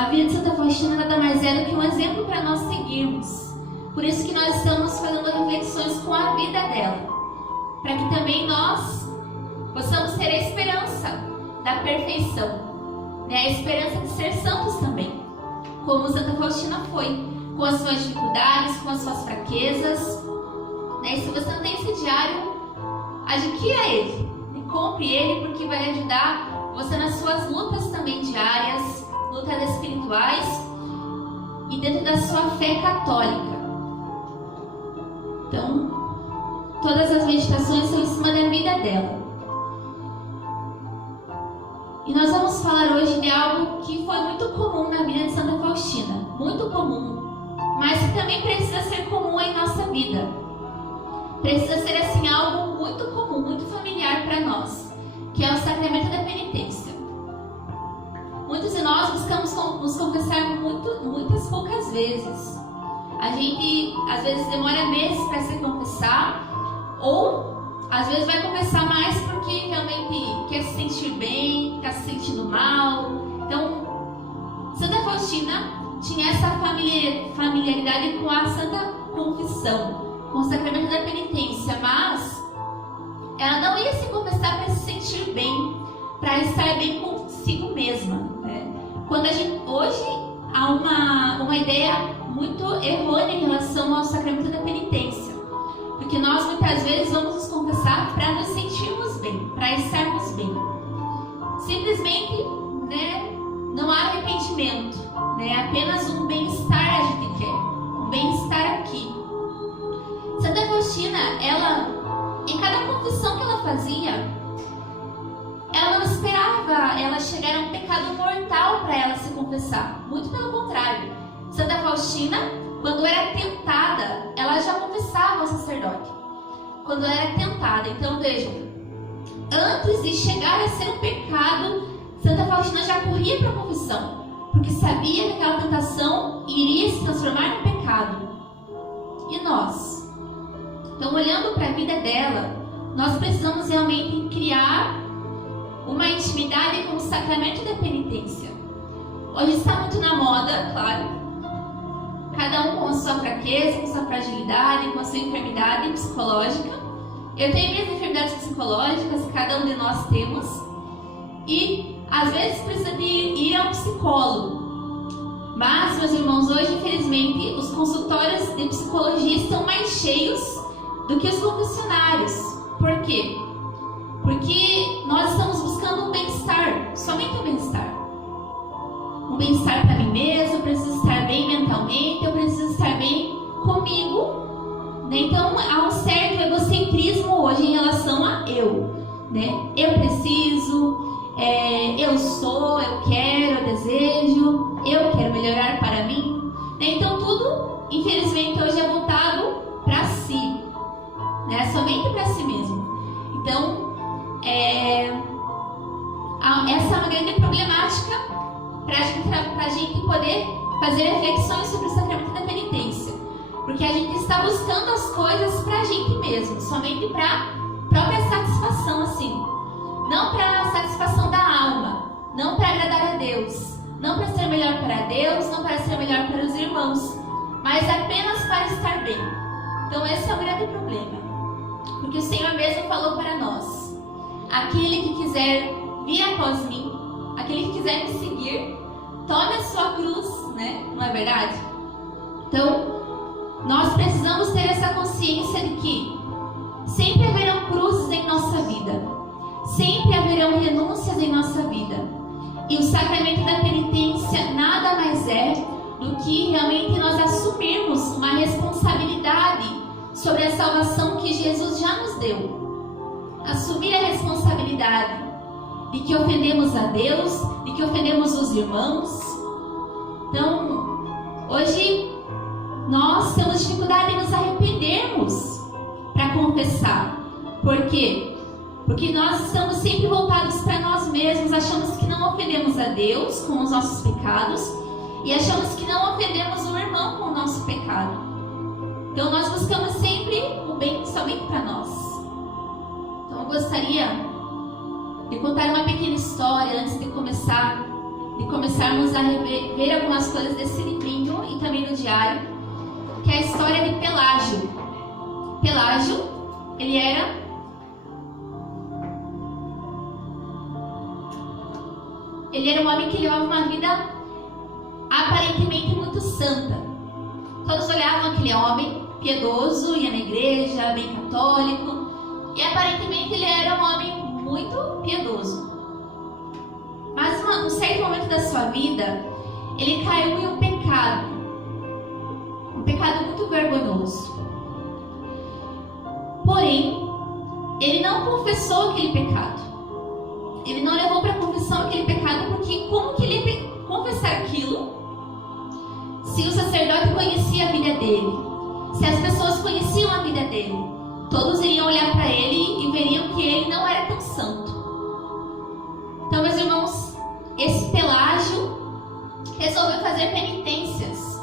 a vida de Santa Faustina nada mais é do que um exemplo para nós seguirmos. Por isso que nós estamos fazendo reflexões com a vida dela, para que também nós possamos ter a esperança da perfeição, né? A esperança de ser santos também, como Santa Faustina foi, com as suas dificuldades, com as suas fraquezas, né? E se você não tem esse diário, adquira ele, e compre ele, porque vai ajudar você nas suas lutas também diárias, lutas espirituais e dentro da sua fé católica. Então, todas as meditações são em cima da vida dela. E nós vamos falar hoje de algo que foi muito comum na vida de Santa Faustina, muito comum, mas que também precisa ser comum em nossa vida. Precisa ser assim algo muito comum, muito familiar para nós, que é o sacramento da penitência. Muitos de nós buscamos nos confessar muitas poucas vezes. A gente às vezes demora meses para se confessar, ou às vezes vai confessar mais porque realmente quer se sentir bem, está se sentindo mal. Então, Santa Faustina tinha essa familiaridade com a Santa Confissão, com o sacramento da penitência, mas ela não ia se confessar para se sentir bem, para estar bem consigo mesma, né? Quando a gente hoje há uma ideia muito errônea em relação ao sacramento da penitência, porque nós muitas vezes vamos nos confessar para nos sentirmos bem, para estarmos bem. Simplesmente, né, não há arrependimento, né? Apenas um bem-estar a gente quer, um bem-estar aqui. Santa Faustina, ela, em cada confissão que ela fazia, ela não esperava ela chegar a um pecado mortal para ela se confessar. Muito pelo contrário. Santa Faustina, quando era tentada, ela já confessava ao sacerdote. Quando ela era tentada. Então vejam, antes de chegar a ser um pecado, Santa Faustina já corria para a confissão, porque sabia que aquela tentação iria se transformar em pecado. E nós? Então, olhando para a vida dela, nós precisamos realmente criar uma intimidade com o sacramento da penitência. Hoje está muito na moda, claro, cada um com a sua fraqueza, com a sua fragilidade, com a sua enfermidade psicológica. Eu tenho minhas enfermidades psicológicas, cada um de nós temos, e às vezes precisa de ir a um psicólogo. Mas, meus irmãos, hoje, infelizmente, os consultórios de psicologia estão mais cheios do que os confessionários. Por quê? Porque nós estamos buscando um bem-estar, somente um bem-estar. Um bem-estar para mim mesmo, eu preciso estar bem mentalmente, eu preciso estar bem comigo, né? Então, há um certo egocentrismo hoje em relação a eu, né? Eu preciso, eu sou, eu quero, eu desejo, eu quero melhorar para mim, né? Então, tudo, infelizmente, hoje é voltado para si, né? Somente para si mesmo. Então, essa é uma grande problemática para a gente poder fazer reflexões sobre o sacramento da penitência, porque a gente está buscando as coisas para a gente mesmo, somente para própria satisfação, assim, não para a satisfação da alma, não para agradar a Deus, não para ser melhor para Deus, não para ser melhor para os irmãos, mas apenas para estar bem. Então esse é o grande problema, porque o Senhor mesmo falou para nós: aquele que quiser vir após mim, aquele que quiser me seguir, tome a sua cruz, né? Não é verdade? Então, nós precisamos ter essa consciência de que sempre haverão cruzes em nossa vida, sempre haverão renúncias em nossa vida. E o sacramento da penitência nada mais é do que realmente nós assumirmos uma responsabilidade sobre a salvação que Jesus já nos deu. Assumir a responsabilidade de que ofendemos a Deus, de que ofendemos os irmãos. Então, hoje nós temos dificuldade de nos arrependermos para confessar. Por quê? Porque nós estamos sempre voltados para nós mesmos, achamos que não ofendemos a Deus com os nossos pecados e achamos que não ofendemos o irmão com o nosso pecado. Então nós buscamos sempre o bem somente para nós. Então eu gostaria de contar uma pequena história antes de começar começarmos a ver algumas coisas desse livrinho e também no diário, que é a história de Pelágio. Pelágio, ele era um homem que levava uma vida aparentemente muito santa. Todos olhavam aquele homem piedoso, ia na igreja, bem católico, e aparentemente ele era um homem muito piedoso. Mas num certo momento da sua vida, ele caiu em um pecado muito vergonhoso. Porém, ele não confessou aquele pecado. Ele não levou para a confissão aquele pecado, porque como que ele ia confessar aquilo se o sacerdote conhecia a vida dele? Se as pessoas conheciam a vida dele? Todos iriam olhar para ele e veriam que ele não era tão santo. Então, meus irmãos, esse Pelágio resolveu fazer penitências,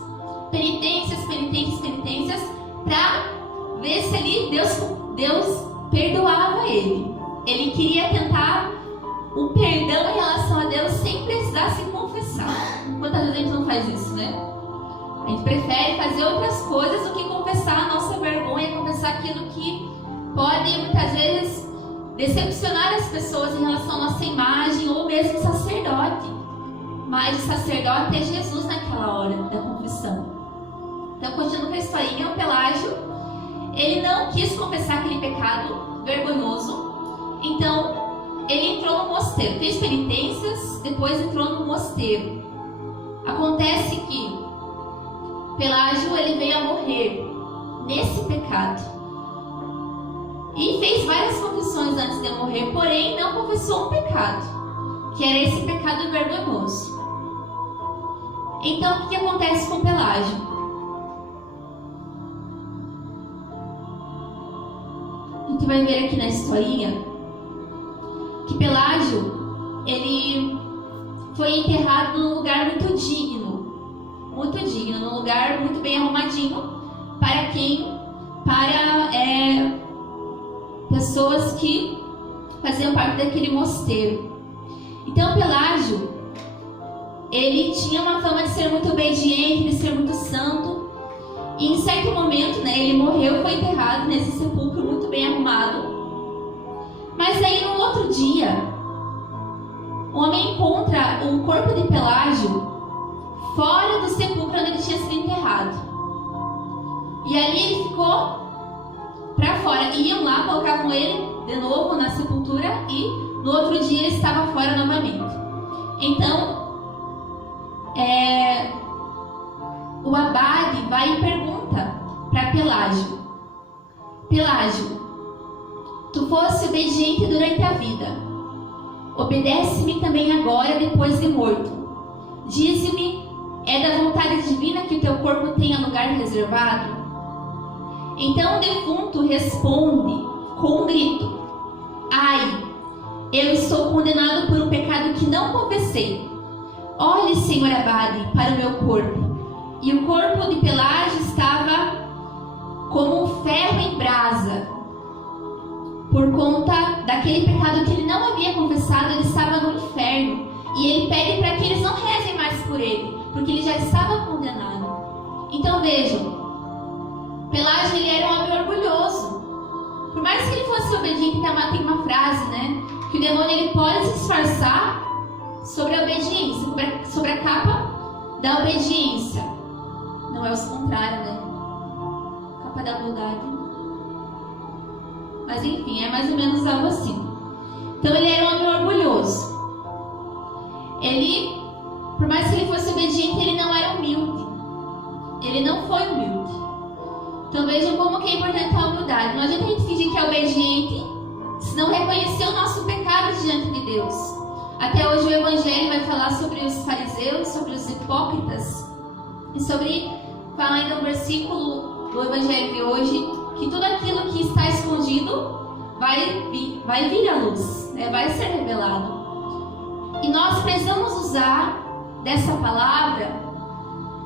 para ver se Deus perdoava ele. Ele queria tentar o perdão em relação a Deus sem precisar se confessar. Quantas vezes a gente não faz isso, né? A gente prefere fazer outras coisas do que confessar a nossa vergonha, confessar aquilo que pode muitas vezes decepcionar as pessoas em relação à nossa imagem, ou mesmo o sacerdote. Mas o sacerdote é Jesus naquela hora da confissão. Então, continuando com a historinha, o Pelágio, ele não quis confessar aquele pecado vergonhoso. Então, ele entrou no mosteiro, fez penitências, depois entrou no mosteiro. Acontece que Pelágio, ele veio a morrer nesse pecado. E fez várias confissões antes de morrer, porém não confessou um pecado, que era esse pecado vergonhoso. Então, o que acontece com Pelágio? A gente vai ver aqui na historinha que Pelágio, ele foi enterrado num lugar muito digno, num lugar muito bem arrumadinho, para pessoas que faziam parte daquele mosteiro. Então, Pelágio, ele tinha uma fama de ser muito obediente, de ser muito santo, e em certo momento, ele morreu, foi enterrado nesse sepulcro muito bem arrumado. Mas aí, no outro dia, o homem encontra o corpo de Pelágio fora do sepulcro onde ele tinha sido enterrado. E ali ele ficou para fora. Iam lá, colocavam ele de novo na sepultura e no outro dia ele estava fora novamente. Então, o abade vai e pergunta para Pelágio: Pelágio, tu fosse obediente durante a vida, obedece-me também agora depois de morto. Dize-me, é da vontade divina que o teu corpo tenha lugar reservado? Então o defunto responde com um grito: ai, eu estou condenado por um pecado que não confessei. Olhe, senhor abade, para o meu corpo. E o corpo de Pelágio estava como um ferro em brasa. Por conta daquele pecado que ele não havia confessado, ele estava no inferno. E ele pede para que eles não rezem mais por ele, porque ele já estava condenado. Então vejam, Pelágio, ele era um homem orgulhoso. Por mais que ele fosse obediente, tem uma frase, que o demônio ele pode se disfarçar sobre a obediência, sobre a capa da obediência. Não é o contrário, Capa da maldade. Mas enfim, é mais ou menos algo assim. Então ele era um homem orgulhoso. Ele, por mais que ele fosse obediente, ele não era humilde. Ele não foi humilde. Então vejam como que é importante a humildade. Não adianta a gente fingir que é obediente se não reconhecer o nosso pecado diante de Deus. Até hoje o Evangelho vai falar sobre os fariseus, sobre os hipócritas, e fala ainda no versículo do Evangelho de hoje, que tudo aquilo que está escondido vai vir à luz, vai ser revelado. E nós precisamos usar dessa palavra,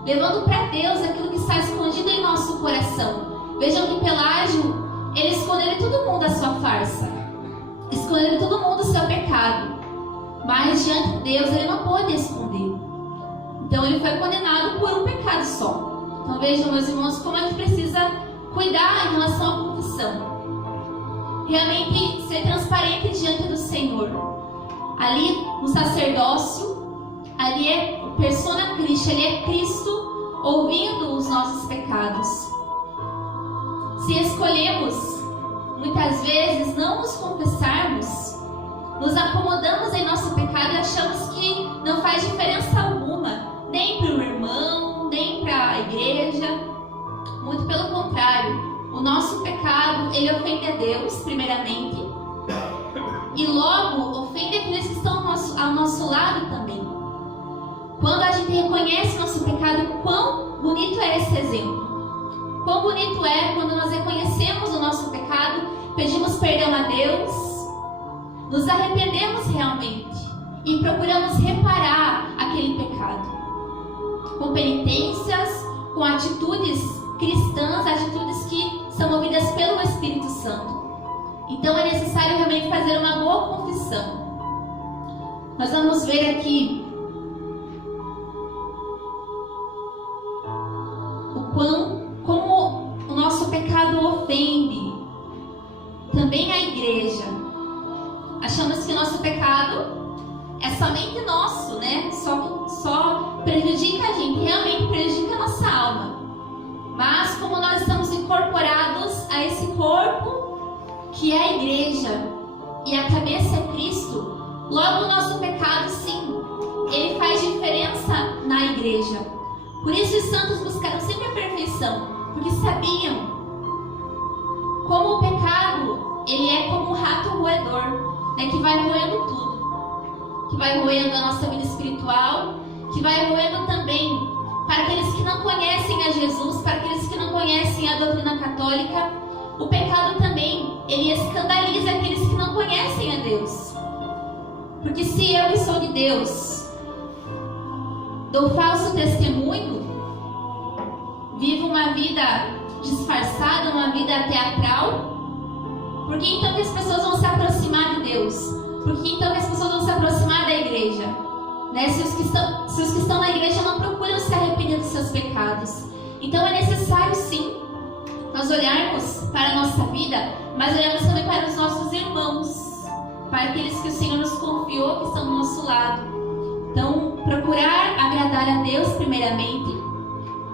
levando para Deus aquilo que está escondido em nosso coração. Vejam que Pelágio, ele escondeu de todo mundo a sua farsa, escondeu de todo mundo o seu pecado. mas diante de Deus ele não pôde esconder. Então ele foi condenado por um pecado só. Então vejam, meus irmãos, como a gente precisa cuidar em relação à confissão. Realmente ser transparente diante do Senhor. Ali no sacerdócio, ali é persona Christi, ali é Cristo ouvindo os nossos pecados. Se escolhemos muitas vezes não nos confessarmos, nos acomodamos em nosso pecado e achamos que não faz diferença alguma, nem para o irmão, nem para a igreja. Muito pelo contrário. O nosso pecado, ele ofende a Deus, primeiramente, e logo ofende aqueles que estão ao nosso lado também. Quando a gente reconhece o nosso pecado, quão bonito é esse exemplo. Quão bonito é quando nós reconhecemos o nosso pecado, pedimos perdão a Deus, nos arrependemos realmente e procuramos reparar aquele pecado. Com penitências, com atitudes cristãs, atitudes que são movidas pelo Espírito Santo. Então é necessário realmente fazer uma boa confissão. Nós vamos ver aqui como o nosso pecado ofende também a igreja. Achamos que o nosso pecado é somente nosso, né? Só prejudica a gente, realmente prejudica a nossa alma. Mas como nós estamos incorporados a esse corpo que é a igreja e a cabeça é Cristo, logo o nosso pecado, sim, ele faz diferença na igreja. Por isso os santos buscaram sempre a perfeição, porque sabiam como o pecado, ele é como um rato roedor, né, que vai roendo tudo, que vai roendo a nossa vida espiritual, que vai roendo também para aqueles que não conhecem a Jesus, para aqueles que não conhecem a doutrina católica. O pecado também, ele escandaliza aqueles que não conhecem a Deus. Porque se eu que sou de Deus dou falso testemunho, vivo uma vida disfarçada, uma vida teatral, por que então que as pessoas vão se aproximar de Deus? Por que então que as pessoas vão se aproximar da igreja? Né? Se os que estão na igreja não procuram se arrepender dos seus pecados. Então é necessário sim nós olharmos para a nossa vida, mas olharmos também para os nossos irmãos, para aqueles que o Senhor nos confiou, que estão do nosso lado. Então procurar agradar a Deus primeiramente,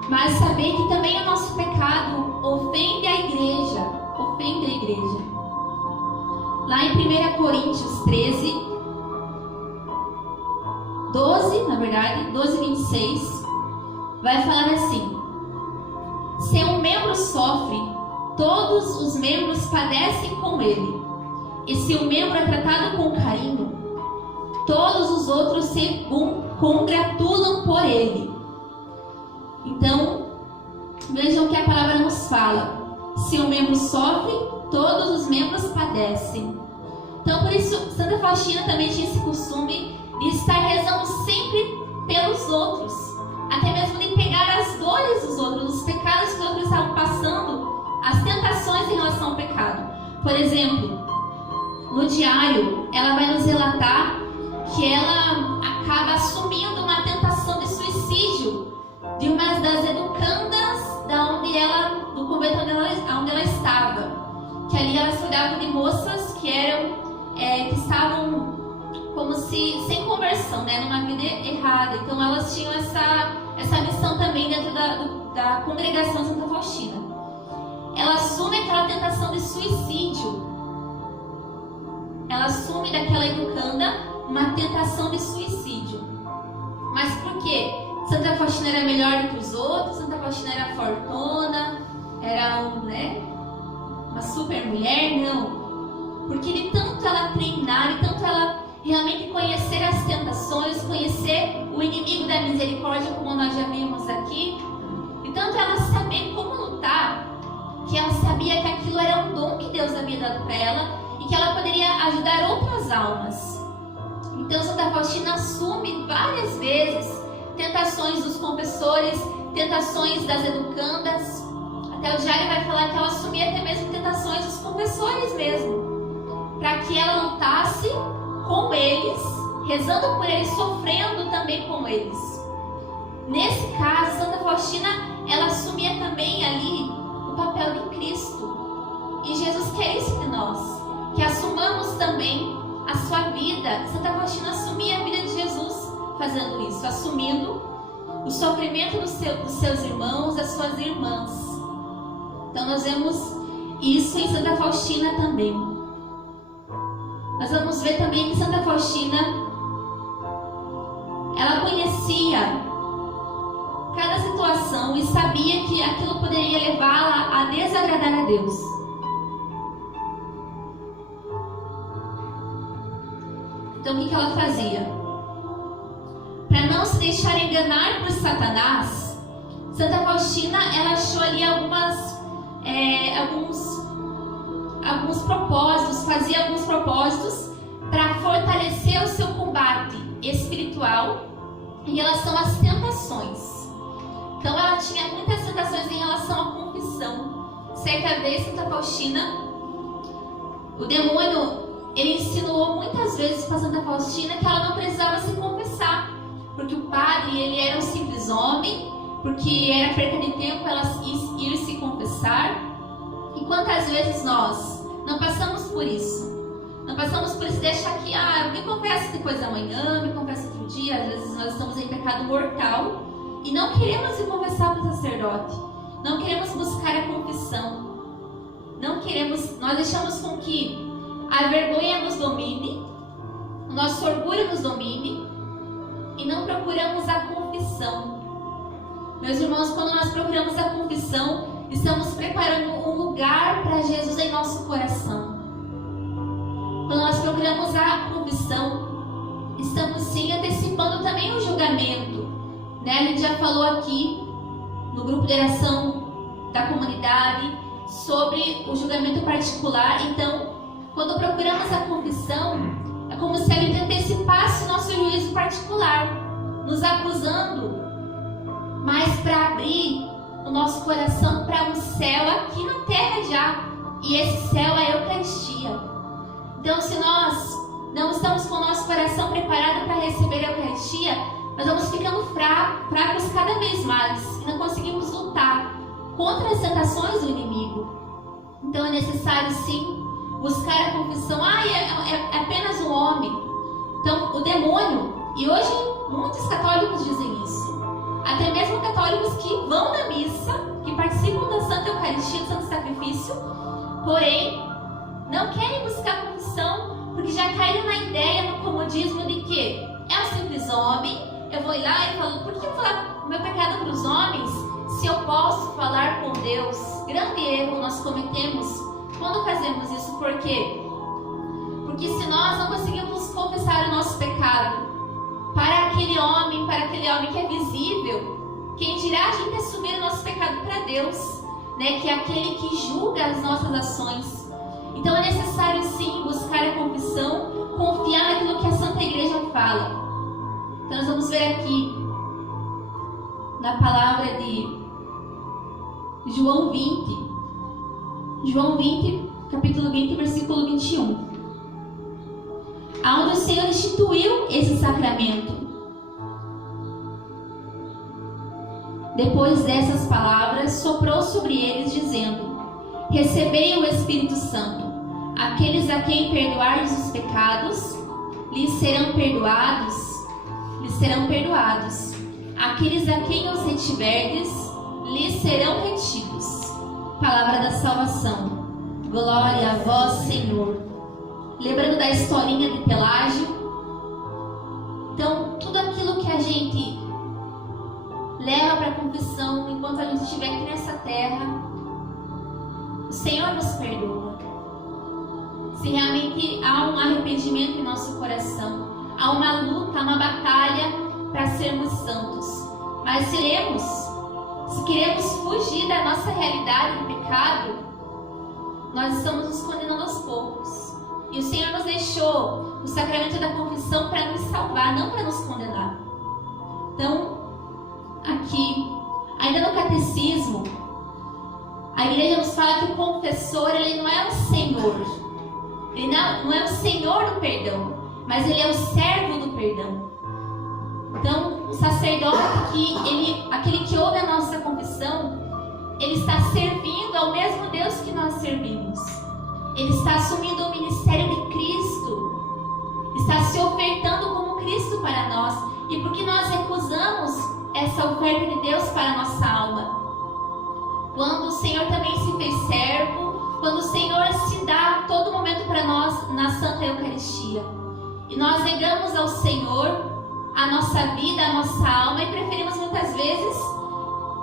mas saber que também o nosso pecado ofende a igreja. Ofende a igreja. Lá em 1 Coríntios 13 12, 26, vai falar assim: se um membro sofre, todos os membros padecem com ele. E se um membro é tratado com carinho, todos os outros se congratulam por ele. Então, vejam o que a palavra nos fala. Se um membro sofre, todos os membros padecem. Então, por isso, Santa Faustina também tinha esse costume de estar rezando sempre pelos outros, até mesmo de pegar as dores dos outros, os pecados que os outros estavam passando, as tentações em relação ao pecado. Por exemplo, no diário, ela vai nos relatar que ela acaba assumindo uma tentação de suicídio de uma das educandas do convento onde ela estava, que ali elas cuidavam de moças que estavam como se sem conversão, né, numa vida errada. Então elas tinham essa missão também dentro da congregação Santa Faustina. Ela assume aquela tentação de suicídio. Ela assume daquela educanda uma tentação de suicídio. Mas por quê? Santa Faustina era melhor do que os outros, Santa Faustina era fortuna, era uma super mulher? Não. Porque de tanto ela treinar, de tanto ela realmente conhecer as tentações, conhecer o inimigo da misericórdia, como nós já vimos aqui, e tanto ela saber como lutar, que ela sabia que aquilo era um dom que Deus havia dado para ela e que ela poderia ajudar outras almas. Então Santa Faustina assume várias vezes tentações dos confessores, tentações das educandas. Até o Jair vai falar que ela assumia até mesmo tentações dos confessores mesmo, para que ela lutasse com eles rezando por eles, sofrendo também com eles. Nesse caso, Santa Faustina, ela assumia também ali o papel de Cristo. E Jesus quer isso de nós, que assumamos também a sua vida. Santa Faustina assumia a vida de Jesus fazendo isso, assumindo o sofrimento dos seus irmãos, das suas irmãs. Então nós vemos isso em Santa Faustina também. Nós vamos ver também que Santa Faustina, ela conhecia cada situação e sabia que aquilo poderia levá-la a desagradar a Deus. Então o que ela fazia? Para não se deixar enganar por Satanás, Santa Faustina, ela achou ali alguns propósitos, fazia alguns propósitos para fortalecer o seu combate espiritual em relação às tentações. Então ela tinha muitas tentações em relação à confissão. Certa vez, Santa Faustina, o demônio, ele insinuou muitas vezes para Santa Faustina que ela não precisava se confessar, porque o padre, ele era um simples homem, porque era perca de tempo ela ir se confessar. E quantas vezes nós não passamos por isso? Não passamos por isso de achar que, eu me confesso depois da manhã, me confesso outro dia. Às vezes nós estamos em pecado mortal e não queremos se confessar para o sacerdote, não queremos buscar a confissão, nós deixamos com que a vergonha nos domine, o nosso orgulho nos domine e não procuramos a confissão. Meus irmãos, quando nós procuramos a confissão, estamos preparando um lugar para Jesus em nosso coração. Quando nós procuramos a confissão, estamos sim antecipando também o julgamento. A gente já falou aqui no grupo de oração da comunidade sobre o julgamento particular. Então, quando procuramos a confissão, é como se a gente antecipasse o nosso juízo particular, nos acusando, mas para abrir o nosso coração para um céu aqui na terra já. E esse céu é a Eucaristia. Então, se nós não estamos com o nosso coração preparado para receber a Eucaristia, nós vamos ficando fracos cada vez mais e não conseguimos lutar contra as tentações do inimigo. Então é necessário sim buscar a confissão. É apenas um homem. Então o demônio, e hoje muitos católicos dizem isso, até mesmo católicos que vão na missa, que participam da Santa Eucaristia, do Santo Sacrifício, porém não querem buscar a confissão porque já caíram na ideia, no comodismo de que é um simples homem. Eu vou ir lá e falo, por que eu falar o meu pecado para os homens se eu posso falar com Deus? Grande erro nós cometemos quando fazemos isso. Por quê? Porque se nós não conseguimos confessar o nosso pecado para aquele homem que é visível, quem dirá a gente assumir o nosso pecado para Deus, né? Que é aquele que julga as nossas ações. Então é necessário sim buscar a confissão, confiar naquilo que a Santa Igreja fala. Então nós vamos ver aqui na palavra de João 20, capítulo 20, versículo 21. Aonde o Senhor instituiu esse sacramento. Depois dessas palavras, soprou sobre eles, dizendo: recebei o Espírito Santo. Aqueles a quem perdoardes os pecados, lhes serão perdoados. Aqueles a quem os retiverdes, lhes serão retidos. Palavra da salvação. Glória a vós, Senhor. Lembrando da historinha de Pelágio. Então, tudo aquilo que a gente leva para a confissão enquanto a gente estiver aqui nessa terra, o Senhor nos perdoa. Se realmente há um arrependimento em nosso coração, há uma luta, há uma batalha para sermos santos. Mas se queremos fugir da nossa realidade de pecado, nós estamos nos condenando aos poucos. E o Senhor nos deixou o sacramento da confissão para nos salvar, não para nos condenar. Então, aqui, ainda no catecismo, a igreja nos fala que o confessor, ele não é o Senhor. Ele não é o Senhor do perdão, mas ele é o servo do perdão. Então, o sacerdote, aquele que ouve a nossa confissão, ele está servindo ao mesmo Deus que nós servimos. Ele está assumindo o ministério de Cristo, está se ofertando como Cristo para nós. E por que nós recusamos essa oferta de Deus para a nossa alma? Quando o Senhor também se fez servo, quando o Senhor se dá a todo momento para nós na Santa Eucaristia, e nós negamos ao Senhor a nossa vida, a nossa alma, e preferimos muitas vezes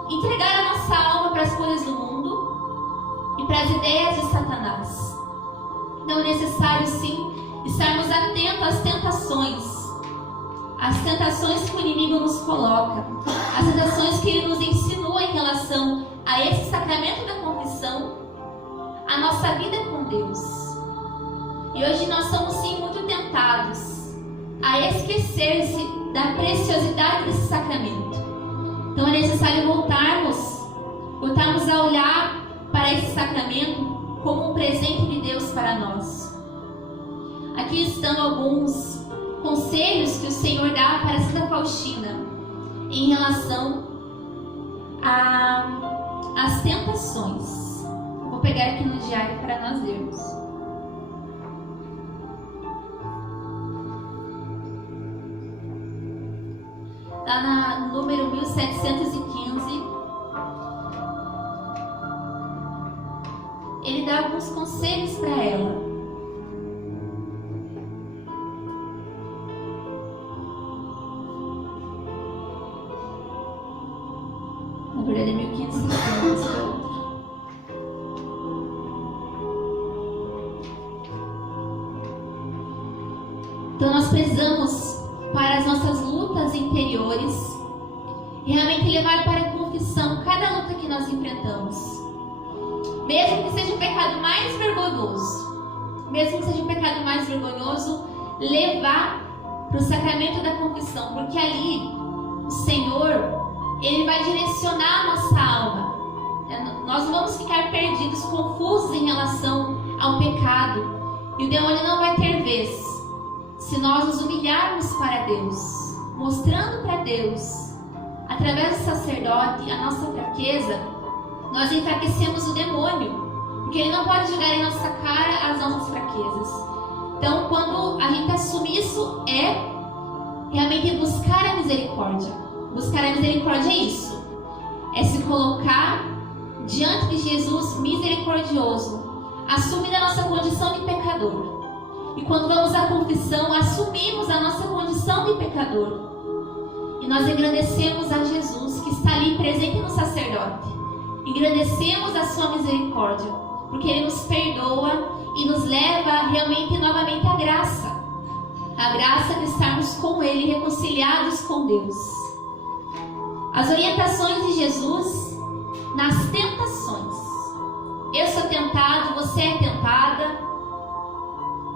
entregar a nossa alma para as coisas do mundo e para as ideias de Satanás. Então é necessário sim estarmos atentos às tentações que o inimigo nos coloca, às tentações que ele nos insinua em relação a esse sacramento da confissão, a nossa vida com Deus. E hoje nós somos sim muito tentados a esquecer-se da preciosidade desse sacramento. Então é necessário voltarmos a olhar para esse sacramento como um presente de Deus para nós. Aqui estão alguns conselhos que o Senhor dá para Santa Faustina em relação às tentações. Vou pegar aqui no diário para nós lermos. Lá no número 1715, ele dá alguns conselhos para ela. Na verdade é 1550. Então nós precisamos, para as nossas lutas interiores, realmente levar para a confissão cada luta que nós enfrentamos. Mesmo que seja o pecado mais vergonhoso, levar para o sacramento da confissão, porque ali o Senhor, ele vai direcionar a nossa alma. Nós não vamos ficar perdidos, confusos em relação ao pecado, e o demônio não vai ter vez se nós nos humilharmos para Deus, mostrando para Deus, através do sacerdote, a nossa fraqueza. Nós enfraquecemos o demônio, porque ele não pode jogar em nossa cara as nossas fraquezas. Então, quando a gente assume isso, é realmente buscar a misericórdia. Buscar a misericórdia é isso, é se colocar diante de Jesus misericordioso, assumindo a nossa condição de pecador. E quando vamos à confissão, assumimos a nossa condição de pecador. E nós engrandecemos a Jesus, que está ali presente no sacerdote. Engrandecemos a sua misericórdia, porque Ele nos perdoa e nos leva realmente novamente à graça. A graça de estarmos com Ele, reconciliados com Deus. As orientações de Jesus nas tentações. Eu sou tentado, você é tentada.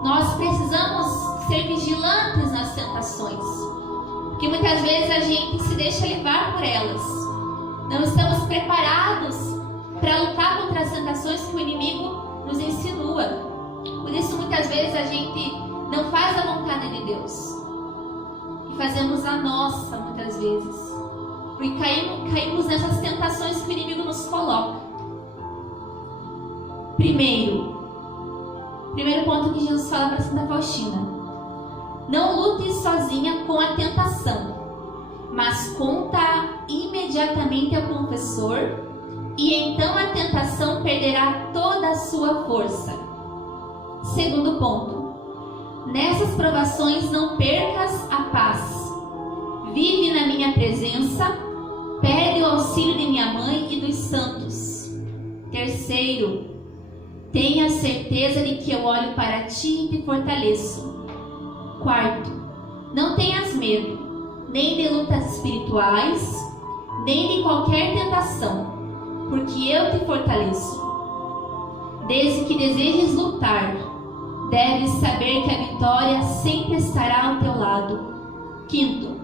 Nós precisamos ser vigilantes nas tentações, porque muitas vezes a gente se deixa levar por elas. Não estamos preparados para lutar contra as tentações que o inimigo nos insinua. Por isso, muitas vezes a gente não faz a vontade de Deus e fazemos a nossa, muitas vezes, porque caímos nessas tentações que o inimigo nos coloca. Primeiro ponto que Jesus fala para Santa Faustina: não lute sozinha com a tentação, mas conta imediatamente ao confessor, e então a tentação perderá toda a sua força. Segundo ponto: nessas provações não percas a paz. Vive na minha presença, pede o auxílio de minha mãe e dos santos. Terceiro: tenha certeza de que eu olho para ti e te fortaleço. Quarto: não tenhas medo, nem de lutas espirituais, nem de qualquer tentação, porque eu te fortaleço. Desde que desejes lutar, deves saber que a vitória sempre estará ao teu lado. Quinto: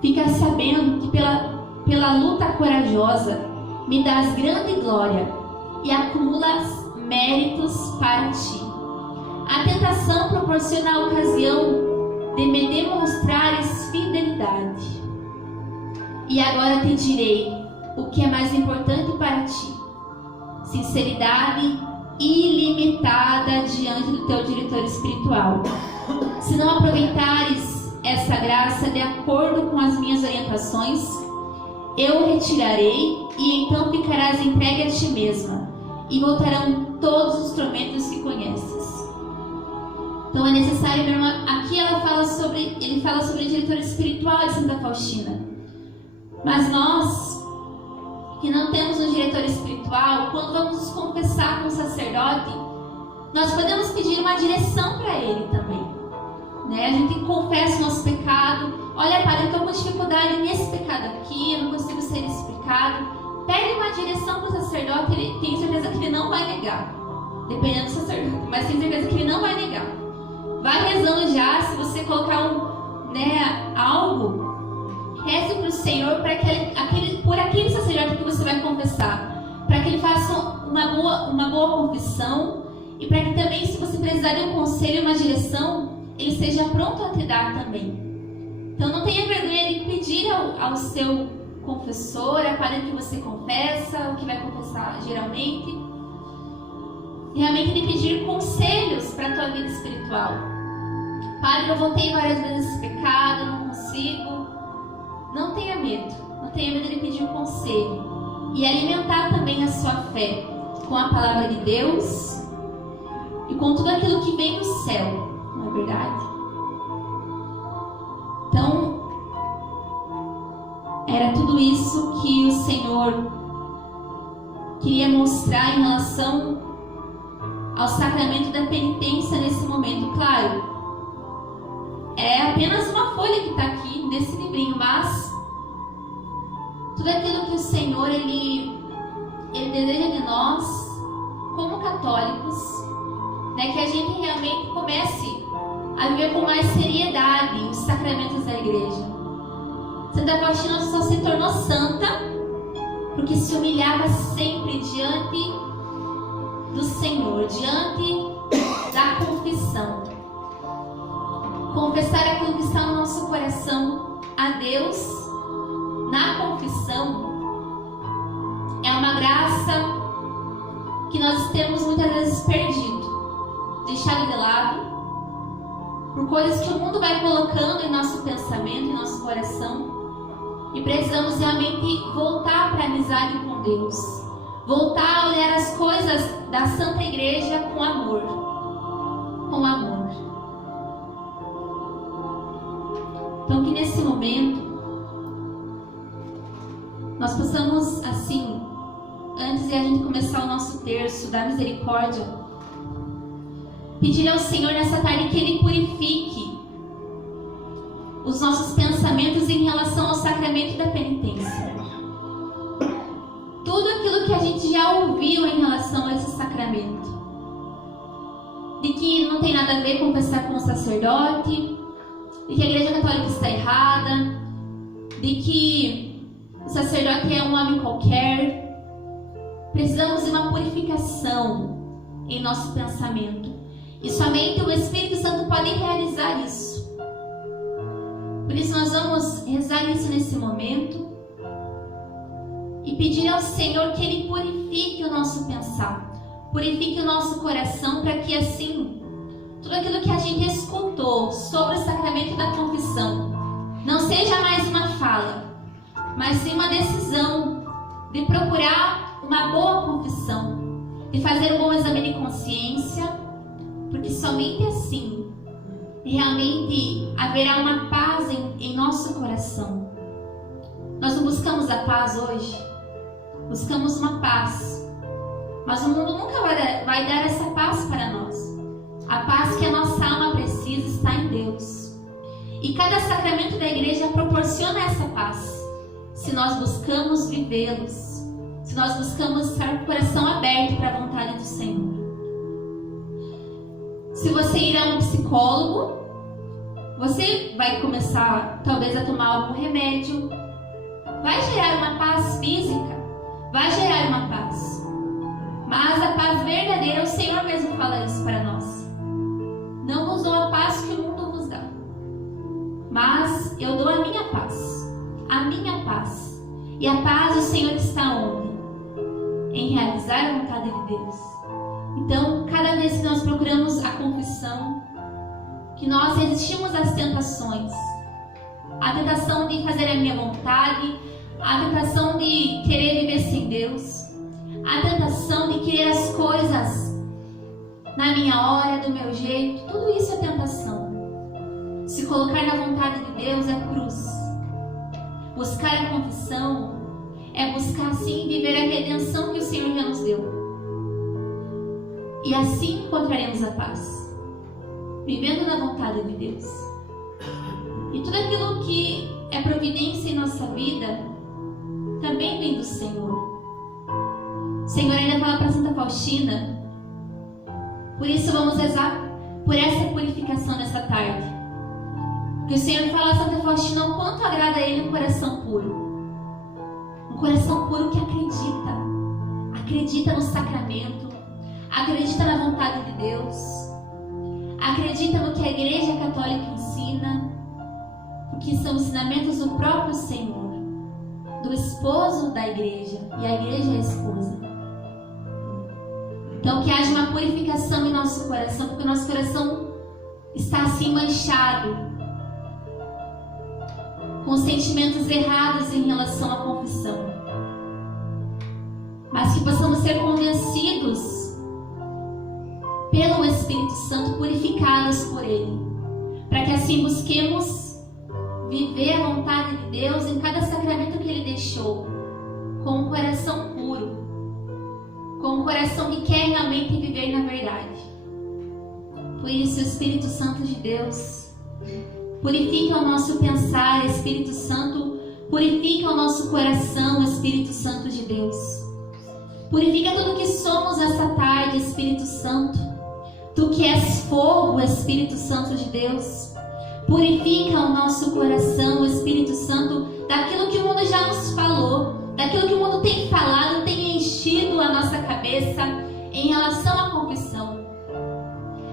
fica sabendo que pela luta corajosa me dás grande glória e acumulas méritos para ti. A tentação proporciona a ocasião de me demonstrares fidelidade. E agora te direi o que é mais importante para ti: sinceridade ilimitada diante do teu diretor espiritual. Se não aproveitares essa graça de acordo com as minhas orientações, eu retirarei, e então ficarás entregue a ti mesma, e voltarão todos os tormentos que conheces. Então é necessário, meu irmão, aqui ele fala sobre o diretor espiritual de Santa Faustina. Mas nós, que não temos um diretor espiritual, quando vamos nos confessar com o sacerdote, nós podemos pedir uma direção para ele também, né? A gente confessa o nosso pecado. Olha, Padre, eu estou com dificuldade nesse pecado aqui, eu não consigo ser explicado. Pede uma direção para o sacerdote, ele tem certeza que ele não vai negar, dependendo do sacerdote, mas tem certeza que ele não vai negar. Vai rezando já. Se você colocar algo, reze para o Senhor para por aquele sacerdote que você vai confessar, para que ele faça uma boa confissão, e para que também, se você precisar de um conselho, uma direção, ele esteja pronto a te dar também. Então não tenha vergonha de pedir ao seu confessor, a padre que você confessa, o que vai confessar geralmente, realmente de pedir conselhos para a tua vida espiritual. Padre, eu voltei várias vezes esse pecado, não consigo. Não tenha medo de pedir conselho, e alimentar também a sua fé com a palavra de Deus e com tudo aquilo que vem do céu, não é verdade? Então, era tudo isso que o Senhor queria mostrar em relação ao sacramento da penitência nesse momento. Claro, é apenas uma folha que está aqui nesse livrinho, mas tudo aquilo que o Senhor ele deseja de nós, como católicos, né, que a gente realmente comece a viver com mais seriedade os sacramentos da igreja. Santa Faustina só se tornou santa porque se humilhava sempre diante do Senhor, diante da confissão. Confessar aquilo que está no nosso coração a Deus na confissão é uma graça que nós temos muitas vezes perdido, deixado de lado, por coisas que o mundo vai colocando em nosso pensamento, em nosso coração, e precisamos realmente voltar para a amizade com Deus, voltar a olhar as coisas da Santa Igreja com amor, Então que nesse momento nós possamos, assim, antes de a gente começar o nosso terço da misericórdia, pedir ao Senhor nessa tarde que Ele purifique os nossos pensamentos em relação ao sacramento da penitência. Tudo aquilo que a gente já ouviu em relação a esse sacramento, de que não tem nada a ver confessar com o sacerdote, de que a Igreja Católica está errada, de que o sacerdote é um homem qualquer. Precisamos de uma purificação em nosso pensamento, e somente o Espírito Santo pode realizar isso. Por isso nós vamos rezar isso nesse momento e pedir ao Senhor que Ele purifique o nosso pensar, purifique o nosso coração, para que assim tudo aquilo que a gente escutou sobre o sacramento da confissão não seja mais uma fala, mas sim uma decisão de procurar uma boa confissão, de fazer um bom exame de consciência, porque somente assim realmente haverá uma paz em nosso coração. Nós não buscamos a paz hoje, buscamos uma paz, mas o mundo nunca vai dar essa paz para nós. A paz que a nossa alma precisa está em Deus, e cada sacramento da igreja proporciona essa paz, se nós buscamos vivê-los, se nós buscamos estar com o coração aberto para a vontade do Senhor. Se você ir a um psicólogo, você vai começar talvez a tomar algum remédio, vai gerar uma paz física, vai gerar uma paz, mas a paz verdadeira, o Senhor mesmo fala isso para nós: não vos dou a paz que o mundo vos dá. mas eu dou a minha paz. A minha paz. E a paz do Senhor está onde? Em realizar a vontade de Deus. Então, cada vez que nós procuramos a confissão, que nós resistimos às tentações, a tentação de fazer a minha vontade, a tentação de querer viver sem Deus, a tentação de querer as coisas na minha hora, do meu jeito, tudo isso é tentação. Se colocar na vontade de Deus é cruz. Buscar a confissão é buscar sim viver a redenção que o Senhor já nos deu. E assim encontraremos a paz, vivendo na vontade de Deus. E tudo aquilo que é providência em nossa vida também vem do Senhor. O Senhor ainda fala para Santa Faustina. Por isso vamos rezar por essa purificação nessa tarde. Que o Senhor fala a Santa Faustina o quanto agrada a Ele um coração puro. Um coração puro que acredita no sacramento, acredita na vontade de Deus, acredita no que a Igreja Católica ensina, porque são ensinamentos do próprio Senhor, do esposo da Igreja, e a Igreja é a esposa. Então que haja uma purificação em nosso coração, porque o nosso coração está assim manchado com sentimentos errados em relação à confissão. Mas que possamos ser convencidos pelo Espírito Santo, purificados por Ele, para que assim busquemos viver a vontade de Deus em cada sacramento que Ele deixou, com um coração puro, com um coração que quer realmente viver na verdade. Por isso, o Espírito Santo de Deus purifica o nosso pensar, Espírito Santo, purifica o nosso coração, Espírito Santo de Deus. Purifica tudo que somos essa tarde, Espírito Santo. Tu que és fogo, Espírito Santo de Deus. Purifica o nosso coração, Espírito Santo, daquilo que o mundo já nos falou, daquilo que o mundo tem falado, tem enchido a nossa cabeça em relação à confissão.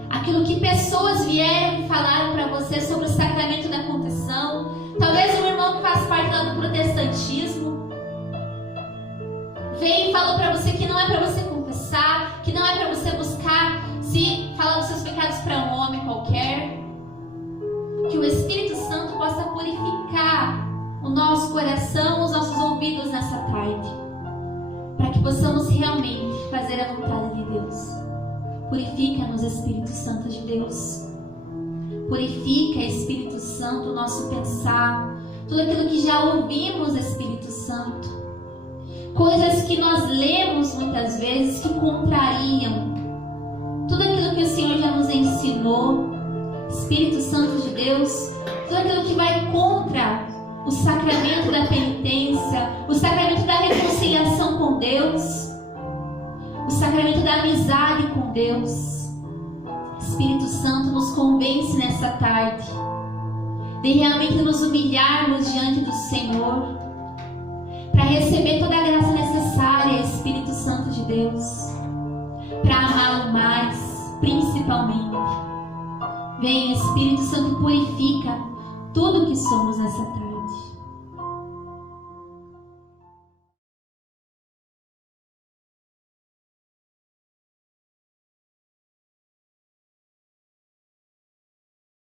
Aquilo que pessoas vieram e falaram para você sobre o sacramento da confissão. Talvez um irmão que faz parte lá do protestantismo veio e falou para você que não é para você confessar, que não é para você buscar se falar dos seus pecados para um homem qualquer. Que o Espírito Santo possa purificar o nosso coração, os nossos ouvidos nessa tarde, para que possamos realmente fazer a vontade de Deus. Purifica-nos, Espírito Santo de Deus. Purifica, Espírito Santo, o nosso pensar, tudo aquilo que já ouvimos, Espírito Santo. Coisas que nós lemos muitas vezes que contrariam tudo aquilo que o Senhor já nos ensinou, Espírito Santo de Deus. Tudo aquilo que vai contra o sacramento da penitência, o sacramento da reconciliação com Deus, o sacramento da amizade com Deus. Espírito Santo, nos convence nessa tarde de realmente nos humilharmos diante do Senhor, para receber toda a graça necessária, Espírito Santo de Deus, para amá-lo mais, principalmente. Vem, Espírito Santo, e purifica tudo que somos nessa tarde.